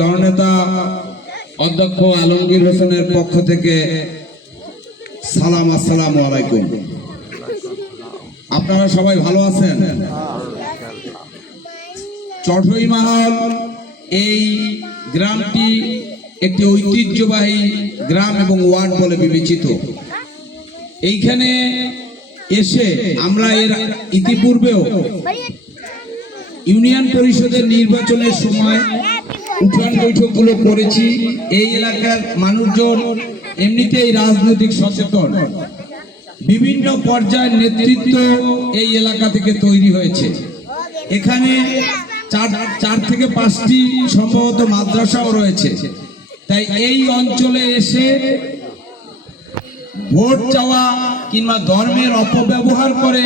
জননেতা অধ্যক্ষ আলমগীর হোসেনের পক্ষ থেকে সালাম, আসসালামু আলাইকুম। আপনারা সবাই ভালো আছেন? চটইমাহল এই গ্রামটি একটি ঐতিহ্যবাহী গ্রাম এবং ওয়ার্ড বলে বিবেচিত। এইখানে এসে আমরা এর ইতিপূর্বেও ইউনিয়ন পরিষদের নির্বাচনের সময় উঠান বৈঠকগুলো করেছি। এই এলাকার মানুষজন এমনিতেই রাজনৈতিক সচেতন, বিভিন্ন পর্যায়ের নেতৃত্ব এই এলাকা থেকে তৈরি হয়েছে। এখানে চার থেকে 5টি সম্ভবত মাদ্রাসাও রয়েছে। তাই এই অঞ্চলে এসে ভোট চাওয়া কিংবা ধর্মের অপব্যবহার করে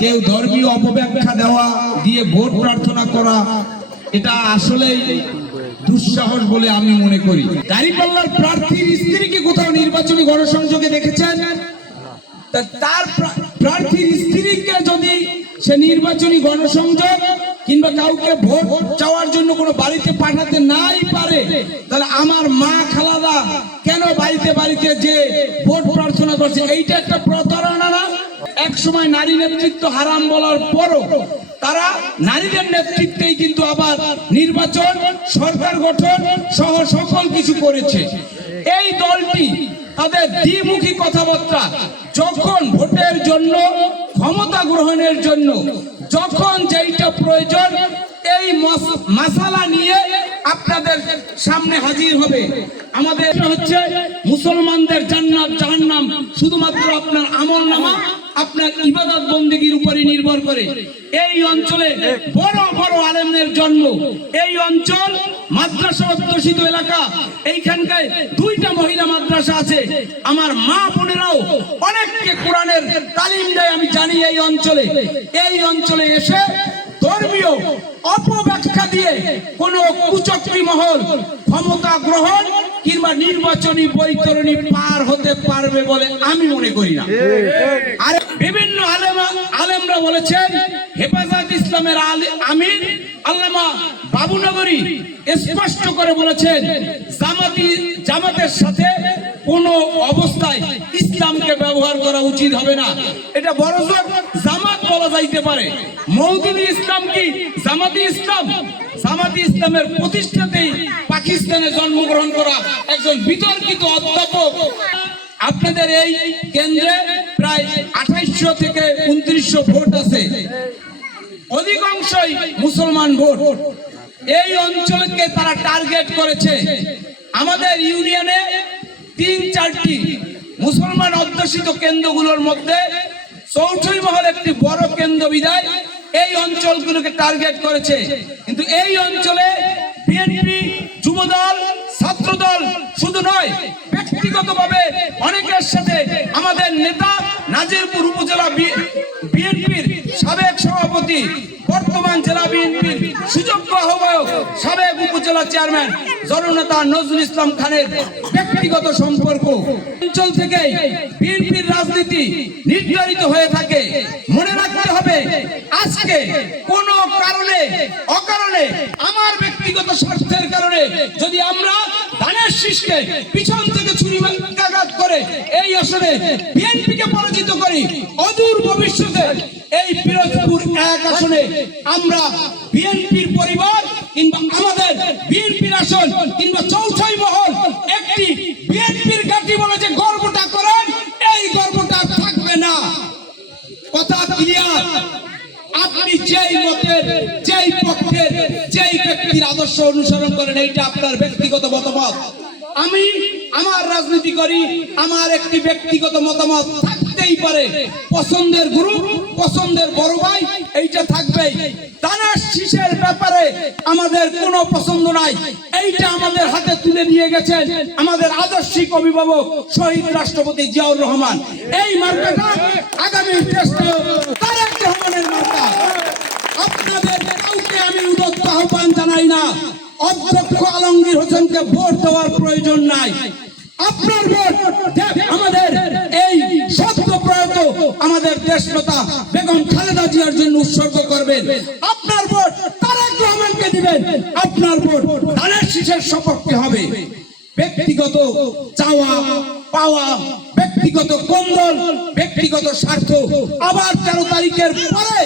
কেউ ধর্মীয় অপব্যাখ্যা দেওয়া দিয়ে ভোট প্রার্থনা করা, এটা আসলেই দুঃসাহস বলে আমি মনে করি। দাঁড়িপাল্লার প্রার্থীর স্ত্রীকে কোথাও নির্বাচনী গণসংযোগে দেখেছেন? তার প্রার্থীর স্ত্রীকে যদি সে নির্বাচনী গণসংযোগ কিংবা কাউকে ভোট চাওয়ার জন্য কোনো বাড়িতে পাঠাতে নাই পারে, তাহলে আমার মা খালাদা কেন বাড়িতে বাড়িতে যে ভোট প্রার্থনা করছে? এইটা একটা প্রতারণা না? এক সময় নারী নেতৃত্ব হারাম বলার পরও তারা নারীদের নেতৃত্বেই কিন্তু আবার নির্বাচন, সরকার গঠন সহ সকল কিছু করেছে। এই দলটি তাদের দ্বিমুখী কথাবার্তা, যখন ভোটের জন্য, ক্ষমতা গ্রহণের জন্য যখন যেইটা প্রয়োজন, এই মাসালা নিয়ে আপনাদের সামনে হাজির হবে। আমাদের হচ্ছে মুসলমানদের জান্নাত জাহান্নাম শুধুমাত্র আপনার আমলনামা, আপনার ইবাদত বন্দেগীর উপরে নির্ভর করে। এই অঞ্চলে বড় বড় আলেমদের জন্ম। এই অঞ্চল মাদ্রাসা অধ্যুষিত এলাকা। এইখানকার 2টা মহিলা মাদ্রাসা আছে। আমার মা বোনেরাও অনেককে কোরআনের তালিম দেয়, আমি জানি। এই অঞ্চলে এসে ধর্মীয় অপব্যাখ্যা দিয়ে কোন কুচক্রী মহল ক্ষমতা গ্রহণ কিংবা নির্বাচনী বৈতরণী পার হতে পারবে বলে আমি মনে করি না। আর বিভিন্ন আলেমরা বলেছেন, হেফাজত ইসলামের আমির আল্লামা বাবুনগরী স্পষ্ট করে বলেছেন, জামাতের সাথে কোন অবস্থায় ইসলামকে ব্যবহার করা উচিত হবে না। এটা বড়জোর জামাত বলা যাইতে পারে। মওদুদি ইসলাম কি জামাতি ইসলাম? জামাতি ইসলামের প্রতিষ্ঠাতেই পাকিস্তানে জন্মগ্রহণ করা একজন বিতর্কিত অধ্যাপক। আপনাদের এই কেন্দ্রে প্রায় 2800 থেকে 2900 ভোট আছে, অধিকাংশই মুসলমান ভোট। এই অঞ্চলকে তারা টার্গেট করেছে। আমাদের ইউনিয়নে 3-4টি মুসলমান অধ্যুষিত কেন্দ্রগুলোর মধ্যে চৌঠইমহল একটি বড় কেন্দ্র বিধায় এই অঞ্চলগুলোকে টার্গেট করেছে। কিন্তু এই অঞ্চলে বিএনপি, যুবদল, ছাত্রদল শুধু নয়, ব্যক্তিগতভাবে অনেকের সাথে আমাদের নেতা নাজিরপুর উপজেলা বিএনপির সাবেক সভাপতি, বর্তমান জেলা বিএনপির সুযোগ্য আহ্বায়ক, সাবেক উপজেলা চেয়ারম্যান জননেতা নজরুল ইসলাম খানের ব্যক্তিগত সম্পর্ক। অঞ্চল থেকে বিএনপির রাজনীতি নির্ধারিত হয়ে থাকে। মনে রাখতে হবে, আজকে কোন কারণে অকারণে আমার ব্যক্তিগত স্বার্থের কারণে যদি আমরা ধানের শীষকে পিছন থেকে ছুরিকাঘাত করে এই আসনে বিএনপিকে পরাজিত করি, অদূর ভবিষ্যতে এই পিরোজপুর 1 আসনে আমরা বিএনপির পরিবার কিংবা আমাদের বিএনপির আসন কিংবা চৌঠইমহল একটি বিএনপির ঘাঁটি বলে যে গর্বটা করেন, এই গর্বটা থাকবে না। কথা ক্লিয়ার? আপনি যেই মতের, যেই পক্ষের, যেই ব্যক্তির আদর্শ অনুসরণ করেন, এইটা আপনার ব্যক্তিগত মতামত। আমি আমার রাজনীতি করি, আমার একটি ব্যক্তিগত মতামত থাকতেই পারে। পছন্দের গুরু, পছন্দের বড় ভাই, এইটা থাকবেই। ধানের শীষের ব্যাপারে আমাদের কোনো পছন্দ নাই। এইটা আমাদের হাতে তুলে দিয়ে গেছেন আমাদের আদর্শিক অভিভাবক শহীদ রাষ্ট্রপতি জিয়াউর রহমান। এই মার্কাটা আগামী তারেক রহমানের মার্কা। আপনাদের কাউকে আমি উদ্যত আহ্বান জানাই না, অধ্যক্ষ আলমগীর হোসেনকে ভোট দেওয়ার প্রয়োজন নাই। আপনার ভোট আমাদের এই সত্য প্রয়াত আমাদের দেশনেতা বেগম খালেদা জিয়ার জন্য উৎসর্গ করবেন। আপনার ভোট তারেক রহমানকে দিবেন আপনার ভোট ধানের শীষের সপক্ষে হবে। ব্যক্তিগত চাওয়া পাওয়া, ব্যক্তিগত কন্দল, ব্যক্তিগত স্বার্থ, আবার 13 তারিখের পরে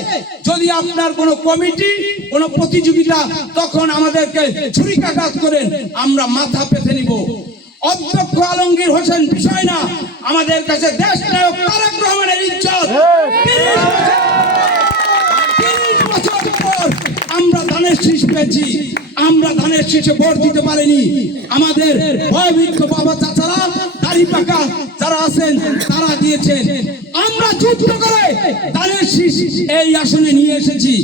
যদি আপনার কোনো কমিটি, কোনো প্রতিযোগিতা, তখন আমাদেরকে ছুরিকাঘাত করেন, আমরা মাথা পেতে নিব। অধ্যক্ষ আলমগীর হোসেন বিষয় না, আমাদের কাছে দেশ নায়ক তারেক রহমানের ইজ্জত। 30 বছর পর আমরা ধানের শীষ পেয়েছি, আমরা ধানের শীষে ভোট দিতে পারিনি। আমাদের ভয়ভীত বাবা চাচারা, দাড়ি পাকা যারা আছেন তারা দিয়েছেন। আমরা যুদ্ধ করে ধানের শীষ এই আসনে নিয়ে এসেছি।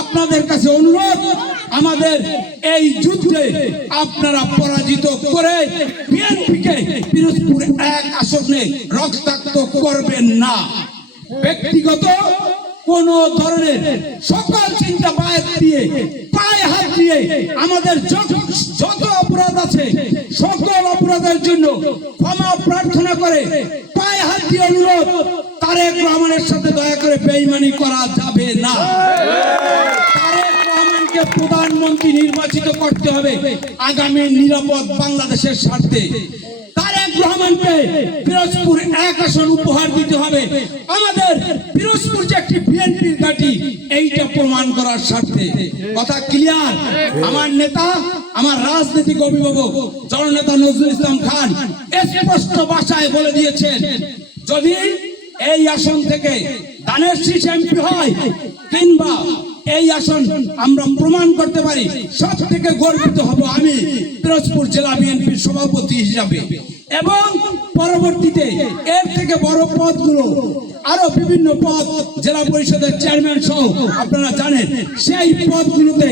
আপনাদের কাছে অনুরোধ, আমাদের এই যুদ্ধে আপনারা পরাজিত করে বিএনপিকে পিরোজপুর 1 আসনে রক্তাক্ত করবেন না। ব্যক্তিগত কোন ধরনের সকল চিন্তা বাদ দিয়ে, পায়ে হাত দিয়ে, আমাদের যত অপরাধ আছে সকল অপরাধের জন্য ক্ষমা প্রার্থনা করে পায়ে হাত দিয়ে অনুরোধ, তারেক রহমানের সাথে দয়া করে বেঈমানি করা যাবে না। তারেক রহমানকে প্রধানমন্ত্রী নির্বাচিত করতে হবে আগামী নিরাপদ বাংলাদেশের স্বার্থে। তারেক রহমানকে পিরোজপুর 1 আসন উপহার দিতে হবে আমাদের পিরোজপুর যে একটি বিএনপির ঘাঁটি, এইটা প্রমাণ করার স্বার্থে। কথা ক্লিয়ার? আমার নেতা, আমার রাজনৈতিক অভিভাবক জননেতা নজরুল ইসলাম খান স্পষ্ট ভাষায় বলে দিয়েছেন, যদি এই আসন থেকে ধানের শীষ এমপি হয় কিংবা এই আসন আমরা প্রমাণ করতে পারি, সব থেকে গর্বিত হব আমি পিরোজপুর জেলা বিএনপির সভাপতি হিসাবে। এবং পরবর্তীতে এর থেকে বড় পদগুলো, আরো বিভিন্ন পদ, জেলা পরিষদের চেয়ারম্যান সহ আপনারা জানেন, সেই পদগুলোতে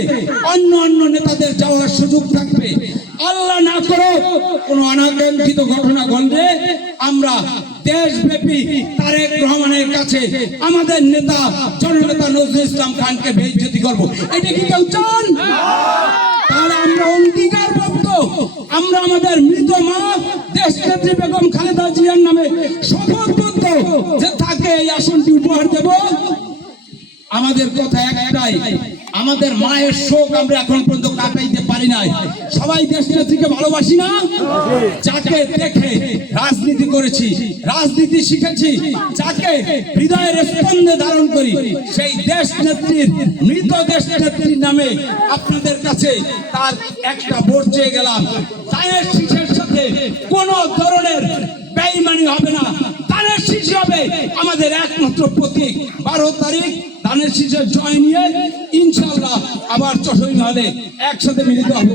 অন্য নেতাদের যাওয়ার সুযোগ থাকবে। আল্লাহ না করো কোনো অনাকাঙ্ক্ষিত ঘটনা ঘটলে আমরা দেশব্যাপী তারেক রহমানের কাছে আমাদের নেতা জননেতা নজরুল ইসলাম খানকে বেইজ্জতি করব। এটা কি কেউ চান? তাহলে আমরা অঙ্গীকারবদ্ধ, আমরা আমাদের মৃত মা দেশনেত্রী বেগম খালেদা জিয়ার নামে শপথবদ্ধ যে তাকে এই আসনটি উপহার দেব। আমাদের কথা একটাই, আমাদের মায়ের শোক আমরা এখন পর্যন্ত কাটাইতে পারি নাই। সবাই দেশনেত্রীকে ভালোবাসি না? যাকে দেখে রাজনীতি করেছি, রাজনীতি শিখেছি, যাকে হৃদয়ের স্পন্দে ধারণ করি, সেই দেশনেত্রীর, মৃত দেশনেত্রীর নামে আপনাদের কাছে তার একটা ভোট চেয়ে গেলাম। ধানের শীষের সাথে কোনো ধরনের বেঈমানি হবে না। ধানের শীষ হবে আমাদের একমাত্র প্রতীক। 12 তারিখ ধানের শীষের জয় নিয়ে ইনশাআল্লাহ আবার চট্টগ্রাম হলে একসাথে মিলিত হব,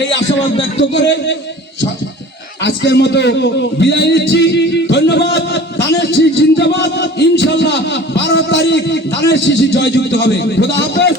এই আশাবাদ ব্যক্ত করে আজকের মতো বিদায় নিচ্ছি। ধন্যবাদ। ধানের শীষ জিন্দাবাদ। ইনশাআল্লাহ 12 তারিখ ধানের শীষ জয়যুক্ত হবে। খোদা হাফেজ।